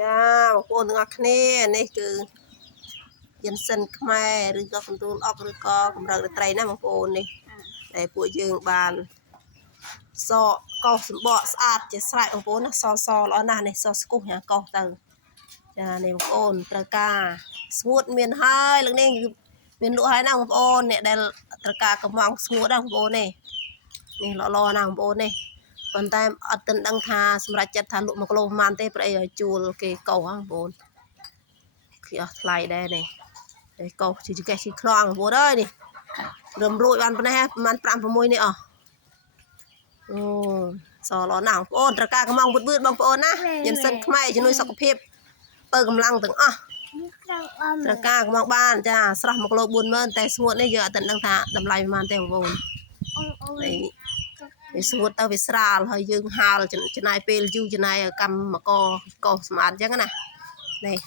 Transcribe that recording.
ចាបងប្អូនទាំងអស់គ្នានេះគឺយិនសិនខ្មែរឬក៏កន្ទូលអប់ឬក៏កម្រើកត្រីណាបងប្អូននេះតែពួកយើងបានសកកោសសម្បកស្អាតជាស្រេចបងប្អូនណាសល្អណាស់នេះសស្គុះញ៉ាកោសទៅចានេះបងប្អូនត្រូវការស្ងួតមានហើយលើកនេះមានលក់ហើយណាបងប្អូនអ្នកដែលត្រូវការកំងស្ងួតណាបងប្អូននេះល្អណាស់បងប្អូននេះប៉ុន្តែអត់ទាន់ដឹងថាសម្រាប់ចិត្តថាលក់1គីឡូប្រហែលទេប្រអីឲ្យជួលគេកោសបងប្អូនគឺអស់ថ្លៃដែរនេះកោសជីកេះជីខ្នងបងប្អូនអើយនេះរំរួចបានប៉ុណ្ណេះប្រហែល5 6នេះអស់អូសល្អណាស់បងប្អូនត្រូវការកំងវឹតបងប្អូនណាយិនសិនខ្មែរជំនួយសុខភាពបើកម្លាំងទាំងអស់ត្រូវការកំងបានចាស្រស់1គីឡូ40000តែស្ងួតនេះយើងអត់ទាន់ដឹងថាតម្លៃប្រហែលទេបងប្អូននេះវាស្ងួតទៅវាស្រាលហើយយើងហាលចំណាយពេលយូរចំណាយកម្មកកសម្អាតអញ្ចឹងណានេះ